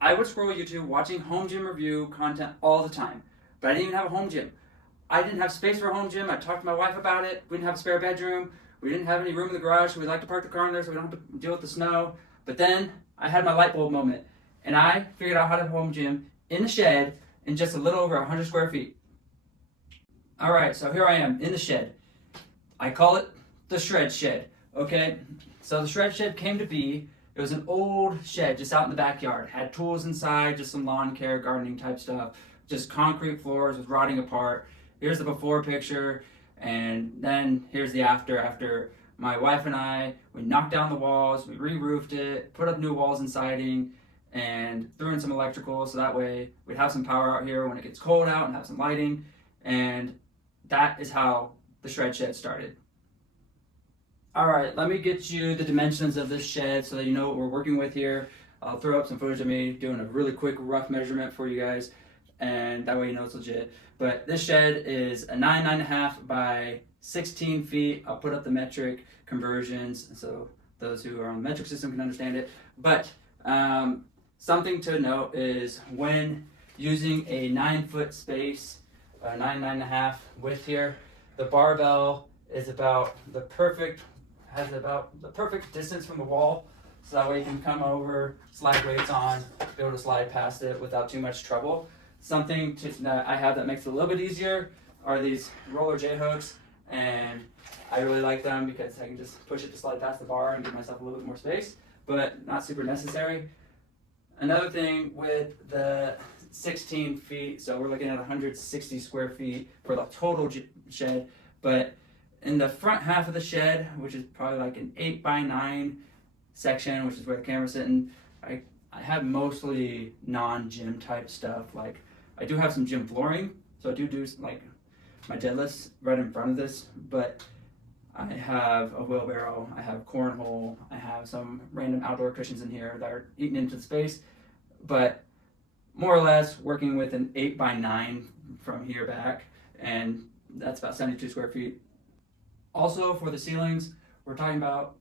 I would scroll YouTube watching home gym review content all the time, but I didn't even have a home gym. I didn't have space for a home gym. I talked to my wife about it. We didn't have a spare bedroom. We didn't have any room in the garage, so we like to park the car in there so we don't have to deal with the snow. But then I had my light bulb moment, and I figured out how to have a home gym in the shed in just a little over 100 square feet. All right, so here I am in the shed. I call it the shred shed, okay? So the shred shed came to be, it was an old shed just out in the backyard. Had tools inside, just some lawn care, gardening type stuff. Just concrete floors was rotting apart. Here's the before picture, and then here's the after my wife and I, we knocked down the walls, we re-roofed it, put up new walls and siding, and threw in some electrical so that way we'd have some power out here when it gets cold out and have some lighting. And that is how the shred shed started. All right, let me get you the dimensions of this shed so that you know what we're working with here. I'll throw up some footage of me doing a really quick rough measurement for you guys, and that way you know it's legit. But this shed is a 9.5 by 16 feet. I'll put up the metric conversions so those who are on the metric system can understand it. But something to note is when using a 9-foot space, 9.5 width here, the barbell is about the perfect distance from the wall, so that way you can come over, slide weights on, be able to slide past it without too much trouble. Something that I have that makes it a little bit easier are these roller J hooks, and I really like them because I can just push it to slide past the bar and give myself a little bit more space, but not super necessary. Another thing with the 16 feet, so we're looking at 160 square feet for the total shed, but in the front half of the shed, which is probably like an 8x9 section, which is where the camera's sitting, I have mostly non-gym type stuff. Like I do have some gym flooring, so I do like my deadlifts right in front of this, but I have a wheelbarrow, I have cornhole, I have some random outdoor cushions in here that are eating into the space, but more or less working with an 8x9 from here back, and that's about 72 square feet. Also for the ceilings, we're talking about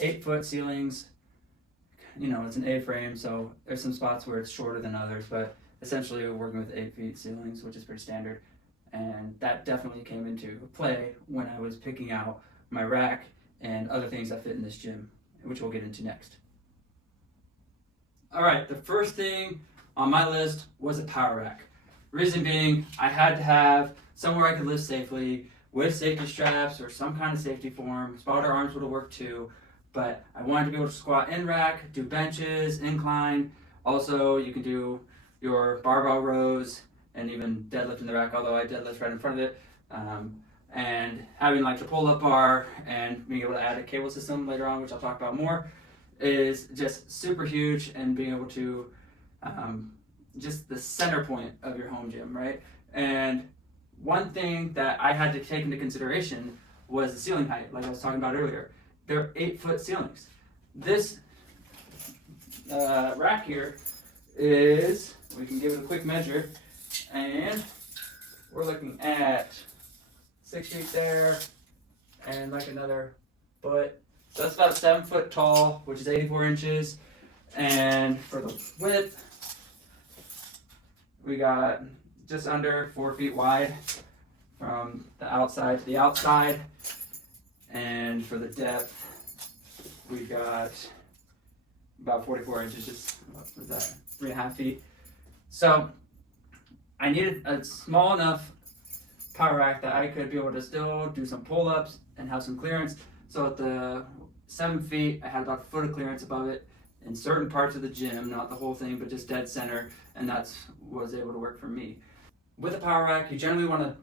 8-foot ceilings. You know, it's an A-frame, so there's some spots where it's shorter than others, but essentially we're working with 8 feet ceilings, which is pretty standard. And that definitely came into play when I was picking out my rack and other things that fit in this gym, which we'll get into next. All right, the first thing on my list was a power rack. Reason being, I had to have somewhere I could lift safely with safety straps or some kind of safety form. Spotter arms would have worked too, but I wanted to be able to squat in rack, do benches, incline. Also, you can do your barbell rows and even deadlift in the rack, although I deadlift right in front of it. And having like the pull-up bar and being able to add a cable system later on, which I'll talk about more, is just super huge, and being able to just the center point of your home gym, right? And one thing that I had to take into consideration was the ceiling height, like I was talking about earlier. They're 8-foot ceilings. This rack here is, we can give it a quick measure, and we're looking at 6 feet there, and like another foot. So that's about 7 foot tall, which is 84 inches. And for the width, we got just under 4 feet wide from the outside to the outside. And for the depth, we got about 44 inches, just, what was that, 3.5 feet. So I needed a small enough power rack that I could be able to still do some pull-ups and have some clearance. So at the 7 feet, I had about a foot of clearance above it in certain parts of the gym, not the whole thing, but just dead center, and that's what was able to work for me. With a power rack, you generally want to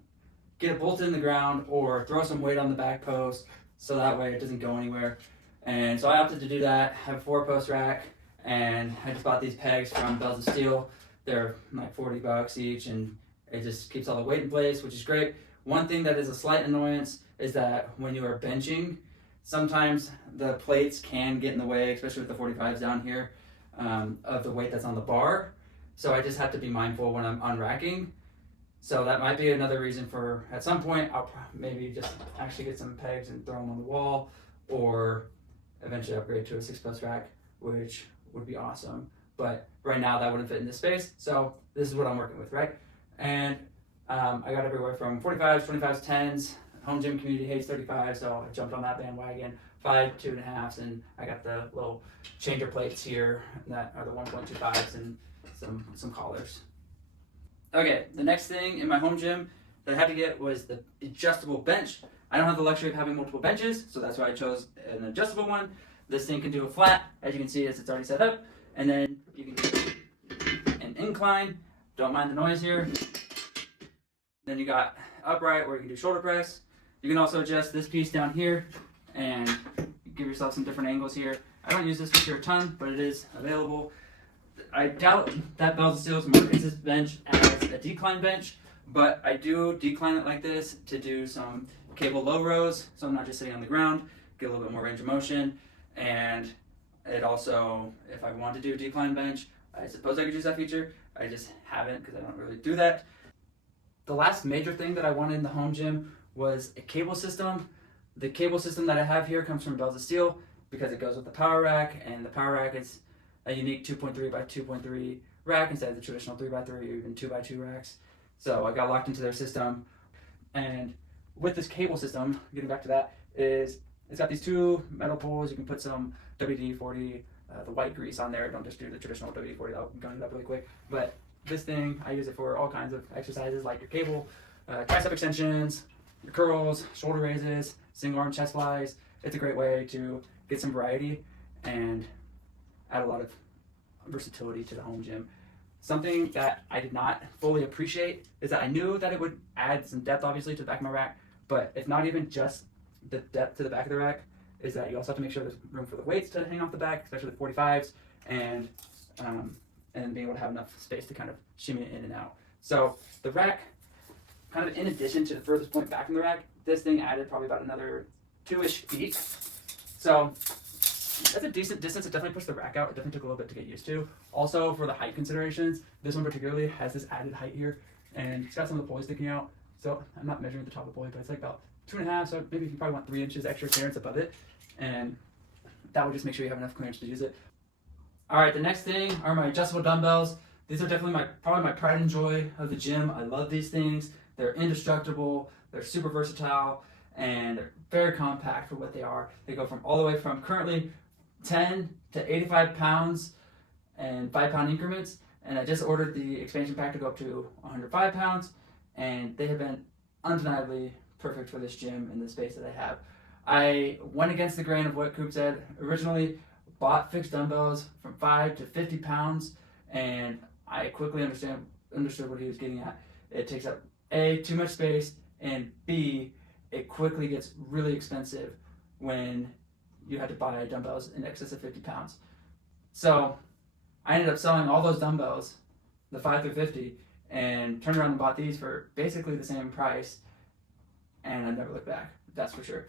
get it bolted in the ground or throw some weight on the back post so that way it doesn't go anywhere. And so I opted to do that. I have a 4-post rack, and I just bought these pegs from Bells of Steel. They're like $40 each, and it just keeps all the weight in place, which is great. One thing that is a slight annoyance is that when you are benching, sometimes the plates can get in the way, especially with the 45s down here, of the weight that's on the bar. So I just have to be mindful when I'm unracking. So that might be another reason for, at some point, I'll maybe just actually get some pegs and throw them on the wall, or eventually upgrade to a 6-post rack, which would be awesome. but right now that wouldn't fit in this space, so this is what I'm working with, right? And I got everywhere from 45s, 25s, 10s. Home gym community hates 35, so I jumped on that bandwagon. 5, 2.5s, and I got the little changer plates here that are the 1.25s and some collars. Okay, the next thing in my home gym that I had to get was the adjustable bench. I don't have the luxury of having multiple benches, so that's why I chose an adjustable one. This thing can do a flat, as you can see, as it's already set up, and then you can do an incline. Don't mind the noise here. Then you got upright where you can do shoulder press. You can also adjust this piece down here and give yourself some different angles here. I don't use this feature a ton, but it is available. I doubt that Bells and Steels markets this bench as a decline bench, but I do decline it like this to do some cable low rows, so I'm not just sitting on the ground, get a little bit more range of motion. And it also, if I want to do a decline bench, I suppose I could use that feature. I just haven't because I don't really do that. The last major thing that I wanted in the home gym was a cable system. The cable system that I have here comes from Bells of Steel because it goes with the power rack, and the power rack is a unique 2.3 by 2.3 rack instead of the traditional 3x3 or even 2x2 racks. So I got locked into their system, and with this cable system, getting back to that, is it's got these 2 metal poles. You can put some WD-40, the white grease on there. Don't just do the traditional WD-40, that'll gun it up really quick. But this thing, I use it for all kinds of exercises like your cable, tricep extensions, your curls, shoulder raises, single arm chest flies. It's a great way to get some variety and add a lot of versatility to the home gym. Something that I did not fully appreciate is that I knew that it would add some depth obviously to the back of my rack, but if not even just the depth to the back of the rack, is that you also have to make sure there's room for the weights to hang off the back, especially the 45s, and being able to have enough space to kind of shimmy it in and out. So the rack, kind of in addition to the furthest point back from the rack, this thing added probably about another 2-ish feet. So that's a decent distance. It definitely pushed the rack out. It definitely took a little bit to get used to. Also, for the height considerations, this one particularly has this added height here, and it's got some of the pulleys sticking out. So I'm not measuring the top of the pulley, but it's like about 2.5, so maybe you probably want 3 inches extra clearance above it, and that would just make sure you have enough clearance to use it. All right, the next thing are my adjustable dumbbells. These are definitely probably my pride and joy of the gym. I love these things. They're indestructible, they're super versatile, and they're very compact for what they are. They go from all the way from currently 10 to 85 pounds and 5-pound increments, and I just ordered the expansion pack to go up to 105 pounds, and they have been undeniably perfect for this gym and the space that I have. I went against the grain of what Coop said. Originally bought fixed dumbbells from 5 to 50 pounds, and I quickly understood what he was getting at. It takes up A, too much space, and B, it quickly gets really expensive when you had to buy dumbbells in excess of 50 pounds. So I ended up selling all those dumbbells, the 5 through 50, and turned around and bought these for basically the same price, and I never looked back, that's for sure.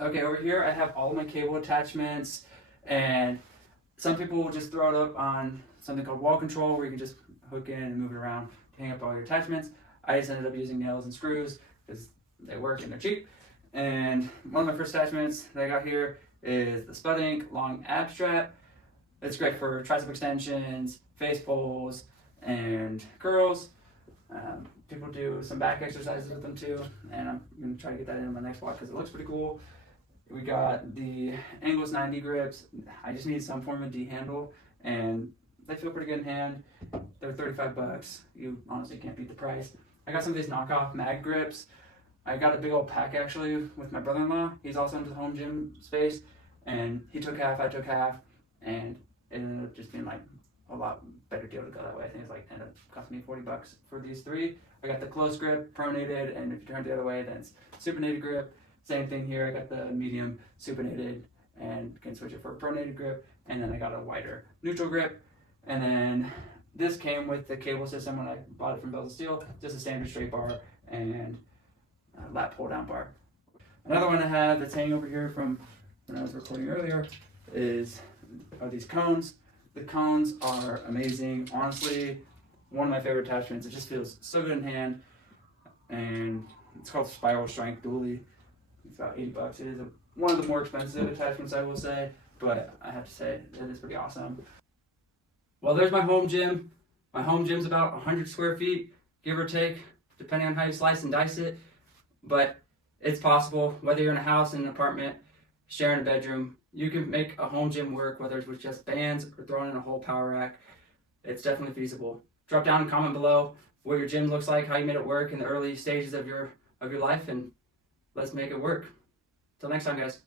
Okay, over here I have all of my cable attachments, and some people will just throw it up on something called wall control where you can just hook in and move it around to hang up all your attachments. I just ended up using nails and screws because they work and they're cheap. And one of my first attachments that I got here is the Spud Inc. long ab strap. It's great for tricep extensions, face pulls, and curls. People do some back exercises with them too, and I'm going to try to get that in my next block because it looks pretty cool. We got the Angles 90 grips. I just need some form of D handle, and they feel pretty good in hand. They're 35 bucks. You honestly can't beat the price. I got some of these knockoff mag grips. I got a big old pack actually with my brother-in-law. He's also into the home gym space, and he took half, I took half, and it ended up just being like a lot better deal to go that way. I think it's like ended up costing me 40 bucks for these 3. I got the close grip, pronated, and if you turn it the other way, then it's supinated grip. Same thing here. I got the medium supinated and can switch it for a pronated grip, and then I got a wider neutral grip. And then this came with the cable system when I bought it from Bells of Steel, just a standard straight bar and a lat pull down bar. Another one I have that's hanging over here from when I was recording earlier are these cones. The cones are amazing. Honestly, one of my favorite attachments. It just feels so good in hand, and it's called Spiral Strength Dually. It's about 80 bucks. It is one of the more expensive attachments, I will say, but I have to say it is pretty awesome. Well, Well, there's my home gym. My home gym's about 100 square feet, give or take, depending on how you slice and dice it. But it's possible, whether you're in a house, in an apartment, sharing a bedroom, you can make a home gym work, whether it's with just bands or throwing in a whole power rack. It's definitely feasible. Drop down and comment below what your gym looks like, how you made it work in the early stages of your life, and let's make it work. Till next time, guys.